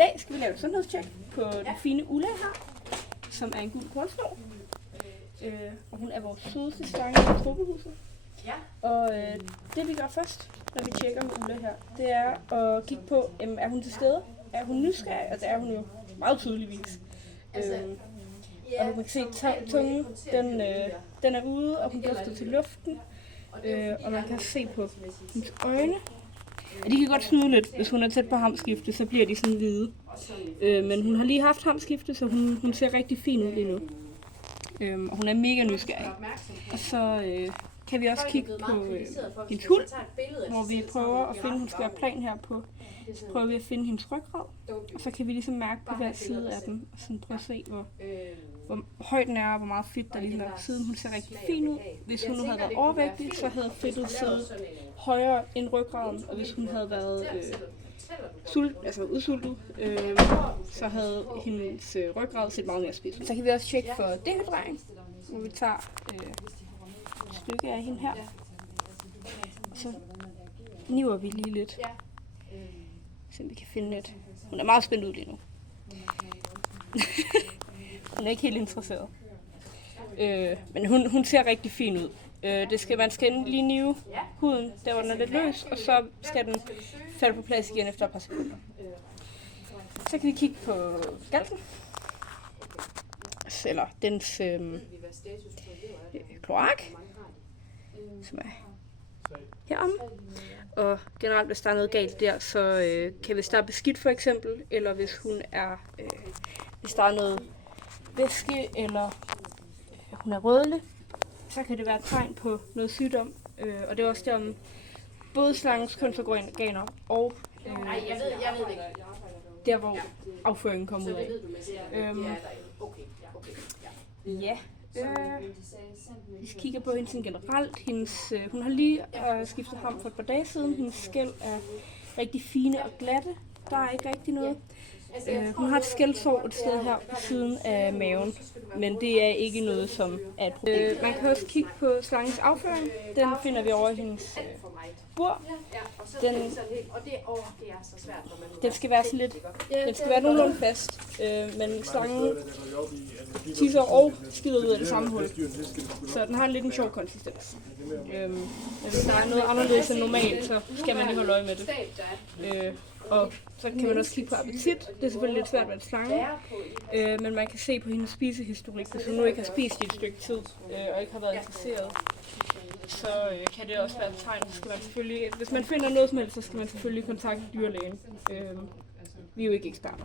dag skal vi lave et sundhedstjek på den fine Ulla her, som er en gul kornslå. Og hun er vores sødeste slange i truppehuset. Og det vi gør først, når vi tjekker med Ulla her, det er at kigge på, er hun til stede? Er hun nysgerrig? Og det er hun jo meget tydeligvis. Og man kan se, at tungen den er ude, og hun løfter til luften. Og man kan se på hendes øjne. Og de kan godt snude lidt. Hvis hun er tæt på hamskifte, så bliver de sådan hvide. Men hun har lige haft hamskifte, så hun ser rigtig fin ud lige nu. Og hun er mega nysgerrig. Og så kan vi også kigge på hendes huld, hvor vi prøver at finde, hun skal være plan her på. Så prøver vi at finde hendes ryggrad, og så kan vi ligesom mærke på hver side af den, og sådan prøve at se, hvor høj den er, og hvor meget fedt der ligesom er på siden. Hun ser rigtig fin ud. Hvis hun nu havde været overvægtig, så havde fedtet siddet højere end ryggraden, og hvis hun havde været udsultet, så havde hendes ryggrad set meget mere spids. Så kan vi også tjekke for dehydrering, hvor vi tager et stykke af hende her. Så niver vi lige lidt, så vi kan finde lidt. Hun er meget spændt ud lige nu. Hun er ikke helt interesseret. Men hun ser rigtig fin ud. Man skal lige nive huden, der hvor den er lidt løs, og så skal den falde på plads igen efter et par sekunder. Så kan vi kigge på skalten, eller dens kloak, som er heromme. Og generelt, hvis der er noget galt der, så hvis der er beskidt for eksempel, eller hvis hvis der er noget væske, eller hun er rødlig, så kan det være et tegn på noget sygdom. Og det er også der om både slangens kønsorganer og der, hvor afføringen kommer ud af. Vi kigger på hende generelt. Hun har lige skiftet ham for et par dage siden. Hendes skæl er rigtig fine og glatte. Der er ikke rigtig noget. Hun har et skældsår et sted her på siden af maven, men det er ikke noget, som er et problem. Man kan også kigge på slangens afføring. Den finder vi over i hendes bur. Den skal være sådan lidt, den skal være nogenlunde fast, men slangen tisser og skider ud af det samme hul. Så den har lidt en sjov konsistens. Men hvis der er noget anderledes end normalt, så skal man lige holde øje med det. Og så kan man også kigge på appetit. Det er selvfølgelig lidt svært med en slange, men man kan se på hendes spisehistorik, hvis hun nu ikke har spist i et stykke tid og ikke har været interesseret. Så kan det også være et tegn, så skal man selvfølgelig, hvis man finder noget som helst, så skal man selvfølgelig kontakte dyrlægen. Vi er jo ikke eksperter.